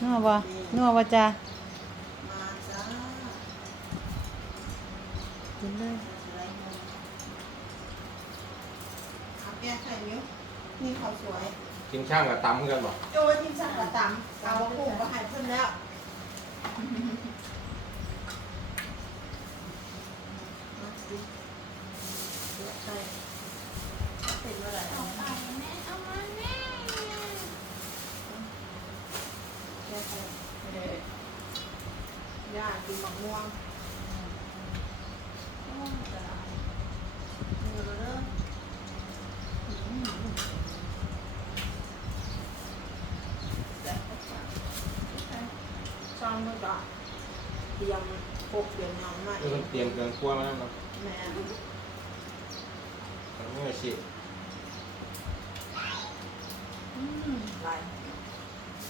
นัวบ่นัวบ่จ้ามาจ้ากินเลยเอาแก้ไข่มิ้วนี่ข้าวสวย กินช่างกับตำกันบ่โจยทิ้งสั่งกระตำเอากุ้งมาให้เพิ่นแล้วมาสิเดี๋ยวใส่เป็นเมื่อไหร่ เอาไปแม่เอามาแม่ แก้ไข่ไม่ได้ย่า กินมะม่วงโอ้ยตายนี่ก็เด้ออืมแซ่บมากๆซ้อมมันก็เตรียมพกเตรียมหยังมาเอเอง เตรียมเครื่องครัวมาแล้วเนาะแม่มันไม่ใช่อืมหลาย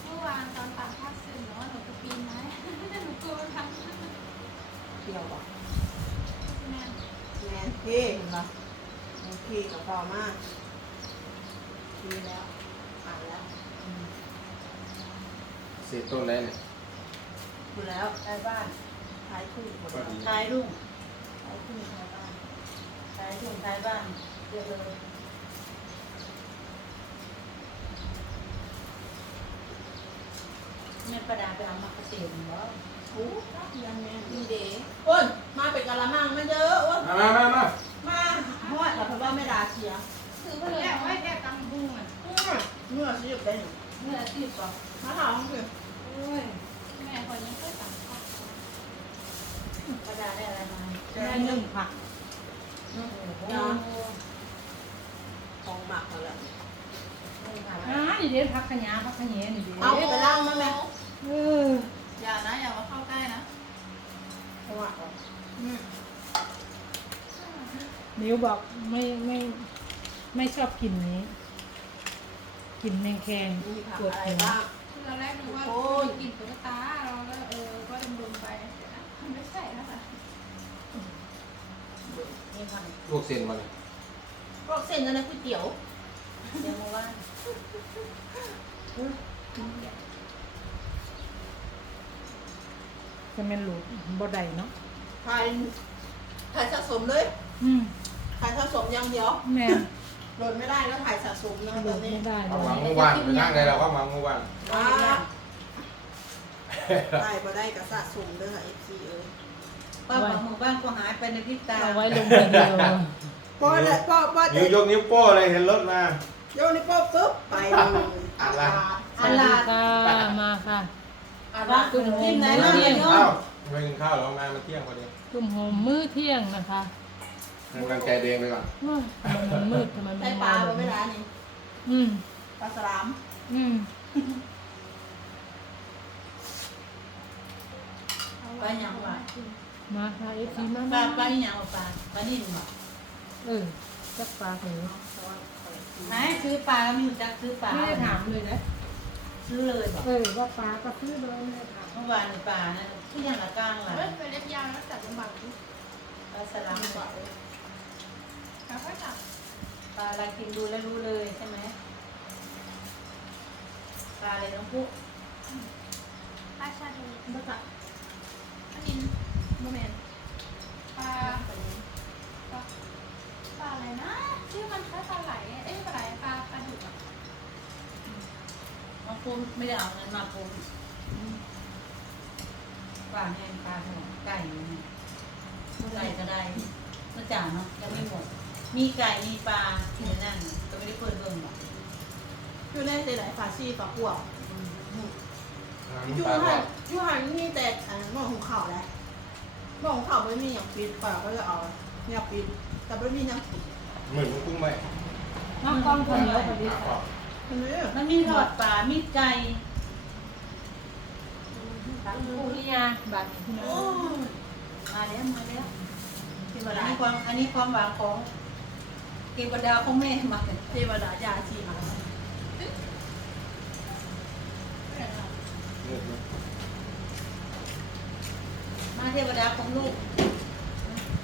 เมื่อวานตอนปากภาคสื่อหนูว่าหนูจะปีนไหมหนูกลัวทั้ง เที่ยวบ่แม่แม่เท่เห็นปะโอเคกับพอมากดีแล้วผ่านแล้วอืมเศษต้นได้เนี่ยดูแล้วได้บ้านท้ายคู่หมดแล้วท้ายรุ่งท้ายคู่ท้ายบ้านท้ายรุ่งท้ายบ้านเยอะเลยแม่ประดาไปเอามาเกษตรบ่ โอ้รักยังแม่นี่เด้อ้นมาเป็นกะละมังมันเยอะอ้นมามามามามาฮอดแล้วเพราะว่าไม่ด่าเสียคือเพื่อนแรกไว้แค่ตังบุ้งอะอืมเมื่อสิบได้หนึ่งเมื่ออาทิตย์ก่อนมาถามคือโอ้ยแม่คนยังเคยสั่งข้าวประดาได้อะไรมาได้นึ่งผักโอ้โหของหมักมาแล้วอ่านี่เด้ผักขะหยาผักขะแหน่นี่เด้เอาไปล้างมาไหมเอออย่านะอย่ามาเข้าใกล้นะจังหวะก่อนอืมมิวบอกไม่ไม่ไม่ชอบกินนี้กินแมงแคงมีผักปวดอะไรหัวบ้างคือตอนแรกนึกว่ากินตุ๊กตาเราก็เออ ก็ดำดมไปไม่ใช่นะคะนี่ค่ะลวกเส้นมาเลยพวกเส้นนั่นนะก๋วยเตี๋ยวเดี๋ยวมาว่า จะเป็นหลูบ่ได้เนาะถ่ายถ่ายสะสมเลยอืมถ่ายสะสมอย่างเดียวแม่โหลดไม่ได้แล้วถ่ายสะสมนะหตลูอนนี้ไม่ได้เลเอายวางเมื่อวานไปนั่งได้แล้วก็วางเมื่อวานว้าถ่ายมาได้กับสะสมเด้อค่ะ FC เอ้ยป้าของหมู่บ้านก็หายไปในพริบตาเอาไว้ลงไปเดียวพอเลยพอพอนิ้วยกนิ้วโป้เลยเห็นรถมา โยนนี่ปุ๊บปุ๊บไปเลย อะไร สวัสดีค่ะมาค่ะ อาว่าคุณกินไหนเนาะเนี่ยข้าวไม่กินข้าวแล้วมามาเที่ยงพอดีกลุ่มโฮมมื้อเที่ยงนะคะให้กำลังใจเดงไปก่อนว้ายทำไมมันมืดทำไมมันได้ปลาบ่ไม่ร้านนี่อืมปลาสลามอืมไปหยังว่ามาค่ะเอฟซีมาปลามาปลาอีหยังว่าปลาปลานิ่มบ่เออจักปลาหูไหนซื้อปลาแล้วมีจักซื้อปลาไม่ได้ถามเลยนะ ซื้อเลยบ่เออว่าปลาก็ซื้อเลยไม่ได้ถามเมื่อวานปลานั่นที่ยังละกลางล่ะเฮ้ยเป็นเล็บยาวแล้วจัดลำบากปลาสลัมบ่แล้วก็จับปลาอะไรกินดูแล้วรู้เลยใช่ไหมปลาอะไรน้องปุ๊ปลาชาดูแล้วก็อันนี้โมเมนปลาปลาอะไรนะที่มันคล้ายปลาไหลเอ้ยปลาไหลปลาปลาดุกอะ น้องปุ๊ไม่ได้เอาเงินมาปุ๊ปลาแห้งปลาหัวไก่นี่ไก่ก็ได้มาจ่าเนาะยังไม่หมด มีไก่มีปลาที่ในนั่นน่ะก็ไม่ได้เปิดเบิ่งหรอกอยู่ในใจไหนฝาชีฝาพวกอืมอยู่ปลาบหัอนกอยู่หันมีแต่อ่าหม้อหุงข้าวแหละหม้อหุงข้าวไม่มีอย่างปิดปากก็จะเอาเนี่ยปิดแต่ไม่มีน้ำปิดหมื่นกุ้งไหมน้องกล้องคนเดียวพอดีปลา เห็นไหมมันมีทอดปลามีไก่ปูริยาบัตรพี่น้โอ้องยมาแล้วมาแล้วเทวดาอันนี้ความอันนี้ความหวังของเทวดาของแม่มาเทวดายาชีมาหมื่นไหมมาเทวดาของลูก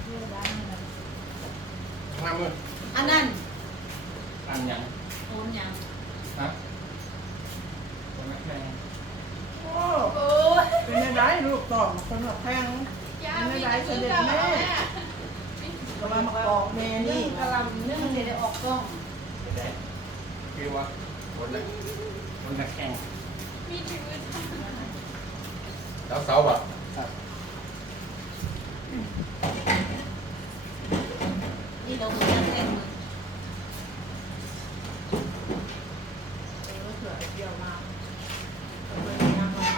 เทวดานี่แหละห้าหมื่นอันนั้นอันยังโอนยัง ฮะคนนักแข่งโอ้ต่อมคนหัวแข้งยามีแต่ซื้อเก่าแม่ก็มามาปอกแม่นึ่นี่งกะหล่ำนึ่งเดี๋ยวได้ออกกล้องจะได้คือว่าคนละคนตะแคงมีถือแล้วเสาแบบ นี่เราเหมือนเล่นมือ เออเสือเดียวมาเอาไปย่างมา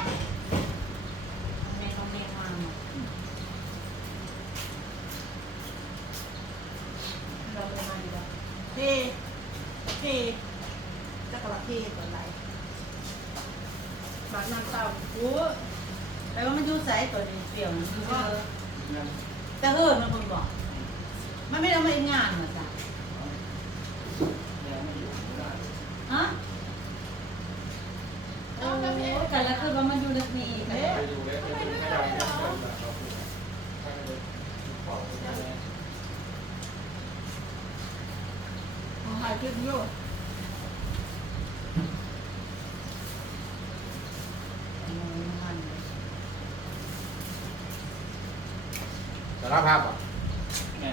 แม่น้องแม่มาเนาะ เราเลยมาดีกว่าเท่เท่จะกระเท่ก่อนไหน บ้านน้ำเต้าโอ้แปลว่ามันอยู่ใสตัวนี้เปรี้ยวมันอยู่เออแต่เฮิร์มันคนบอก มันไม่ได้เอามาเอ็นงานเหรอจ๊ะยังไม่อยู่ไม่ได้ฮะโอ้แต่ละคือว่ามันอยู่ในนี้อีกไปแล้วดูเลยไม่ได้ไม่ได้ไม่ได้ของหายขึ้นโยก สารภาพอะ แม่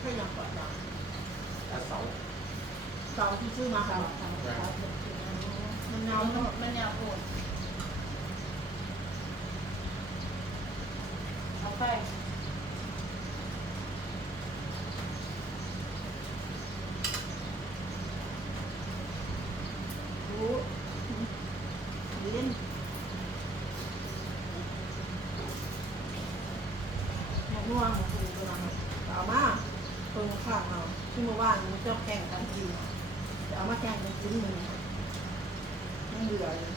ให้ยังก่อนดังแล้วเสาเสาที่ซื้อมาค่ะมันยาวมันเนาะมันยาวโพดเอาไปรู้เล่นหมกม่วงหมกหูกำลังเอามาต รงข้างเราที่เมื่อวานมันจะแข่งกันกินจะเอามาแข่งกันกินมือมันเบื่อเลย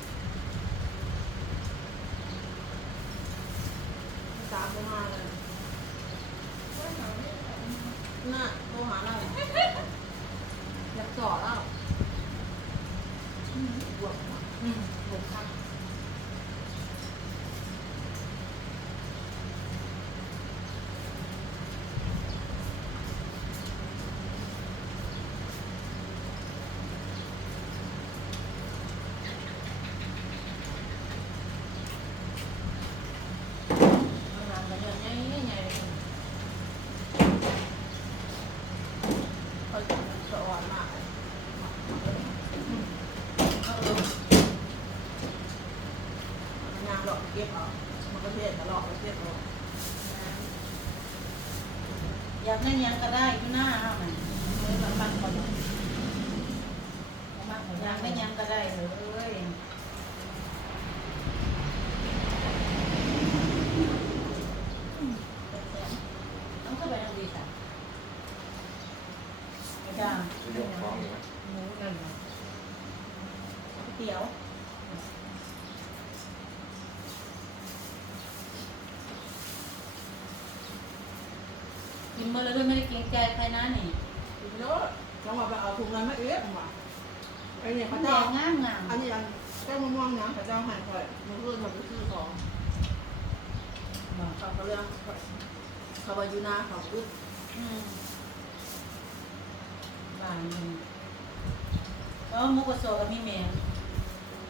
ตามไปมาเลยน่ะโทรหาเราอยากจอดแล้วบวกบวกข้างานกันเนี่ยใหญ่ใหญ่เขาจะสว่างมาก เออ งานหลอกเก็บเอามันก็เทศตลอดเก็บเอา อยาก ได้ยังก็ได้อยู่หน้าเอาไหม เลยมันมันก่อน อยากได้ยังก็ได้เลย ต้องเข้าไปทางดีค่ะจ้า จะยกฟ้องอยู่ไหม หมูนั่นเหรอ เตี๋ยว กินเมื่อแล้วด้วยไม่ได้เกรง ใจใครนะนี่เยอะลองมาไปเอาถุงเงินมาเอ๊ะมาไอ้เนี่ยมัเขานแดเจ้างงามงามอันนี้อันแก้วมะม่วงนะเขาเจ้าหั่นก่อนมันเพื่อนมันไปซื้อของเขาก็เรื่องเขาไปยูนาเขาอึดอืมบานหนึ่งแล้วมุกกระโซกับมีแมง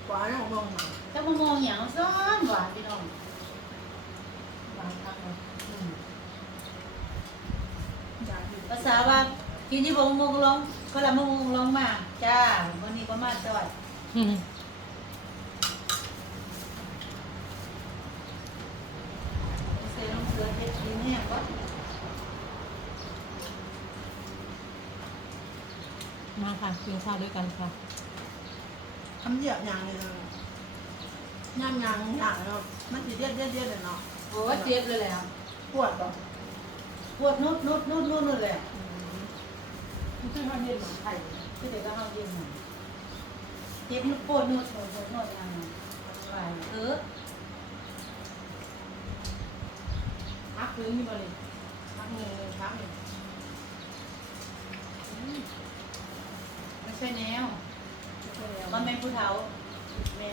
กว่าเนี่ยมะม่วงมา ถ้ามามองอย่างซ้อนหวานพี่น้องหวานทักเลยอืม จากที่ ภา ษาว่ากินที่บอกมงร้องก็ละมงร้องมาจ้าวันนี้ก็มาจอยอืมเซรั่มเสือเฮ็ดกินแห้งก็มาค่ะกินข้าวด้วยกันค่ะทำเหยียบอย่างเลยย่างยางอย่างเนาะมันสีเด็ดเด็ดเด็ดเลยเนาะโอ้ยเจ็บเลยแหละปวดต่อ ปวดนุดนุดนุดนุดเลยแหละไม่ใช่ข้าวเย็นหรอไข่คือเด็กก็เข้าเย็นหน่อยเจ็บนุดปวดนุดปวดปวดนุดยังไงไปเออพักพื้นนี่บ่เลยพักเงินเลยพักเลยไม่ใช่แนวไม่ใช่แล้วมันเป็นผู้เฒ่าแม่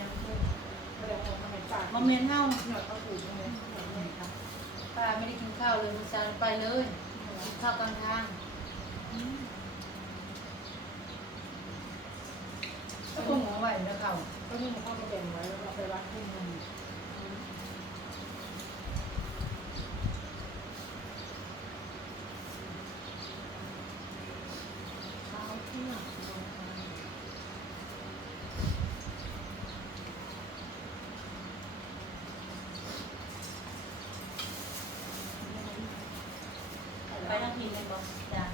ไม่ได้เอาทำไมปากมันเป็นเฮาหนวดเขาถูกตรงนี้ ป้าไม่ได้กินข้าวเลยมันจานไปเลยเข้าวกลางทางก็คงเอาไว้แล้วเขาก็นี่มันเข้ามาแบ่งไว้แล้วเราไปวัดที่มันเช้าเที่ยง ไปทางทีเลยบอกจ้า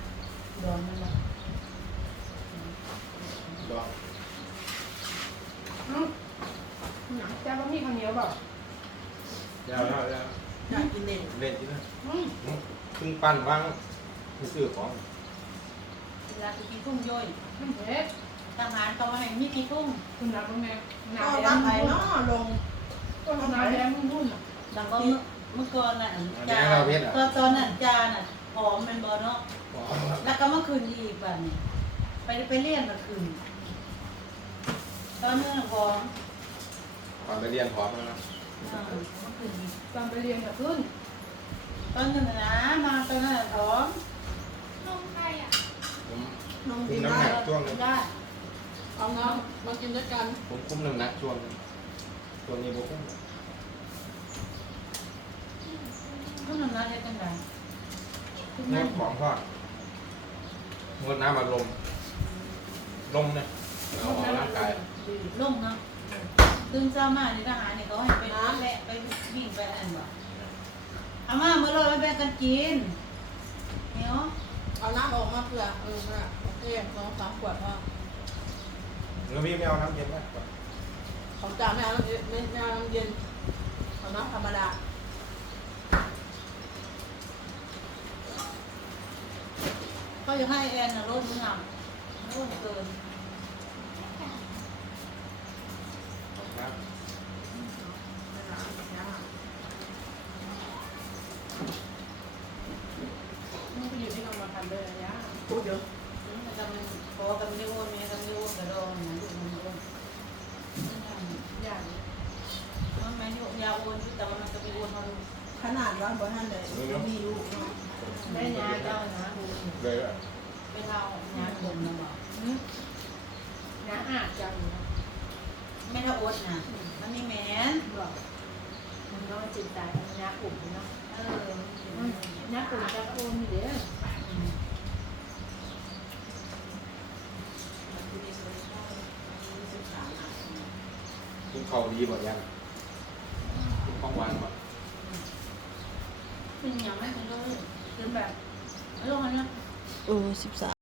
โดนมันละ ลอง หนัง แต่ว่ามีข้าวเหนียวบอกยาวยาวยาวอยากกินเด่นเล่นที่นั่นอืมครึ่งปั้นว่างซื้อของเวลาไปกินทุ่งย่อยน้ำเผ็ดทหารต้องมาให้มีกี่ทุ่งคุณนับบ้างไหมหนาก็แดรังบไปมุ่นเนาะลงก็หนาแดงมุ่นอะดังก็เมื่อเมื่อก่อนน่ะอันจานี้เราเพชรอะตอนตอนนั้นจาน่ะผอมเป็นบอเนาะของแล้วก็เมื่อคืนอีกแบบนี้ไปไปเรียนเมื่อคืน ตอนนี้น่ะผอมก่อนไปเรียนพร้อมแล้วนะอ่าเมื่อคืนอีกตอนไปเรียนกับขึ้น ตอนนึงน่ะนะมาตอนนั้นน่ะผอมนมใครอะผมนมคุกิมนน้ำได้หนักช่วงหนึงได้เอาน้ำมากินด้วยกันผมคุมน้ำหนักช่วงหนึงช่วงนี้ผมคุมก็นำน้ำได้จังไงงดของทอดงดน้ำอัดลมลมเนี่ยเอาออกร่างกาย ลงเนาะตื่นเช้ามาในทหารเนี่ยเขาให้ไปน้ำแหละไปวิ่งไปอันบ่อาม่าเมื่อไรมาแบ่งกันกินเหนียวเอาน้ำออกมาเผื่อเออมาโอเคสองสามขวดพอแล้วพี่ไม่เอาน้ำเย็นไหมของจ่าไม่เอาน้ำเย็นไม่ไม่เอาน้ำเย็นเอาน้ำธรรมดาก็จะให้แอนน่ะลดน้ำลดเกิน ครับ มันก็อยู่ที่กรรมพันธ์เลยนะ พูดเยอะกำลังพอกำลังจะโอนเมียกำลังจะโอนกระดองนะลูกมันโอนอย่างมันแม่ที่ยาโอนแต่ว่ามันจะไปโอนเขาขนาดร้อนบนท่านเลยมีลูกเนาะแม่ยาเจ้านะเลยอะไปเท่างานคนนะบอกน้าอาจจังนะไม่ถ้าโอนนะมันมีแมนบอกมันน้อยจิตใจน้ากลุ่มเนาะเออน้ากลุ่มจะโอนเดี๋ย วกินข้าวดีหมดยังกินของหวานหมดเป็นอย่างไม่เป็นเลยเป็นแบบไม่ลงอันนั้นเออสิบสาม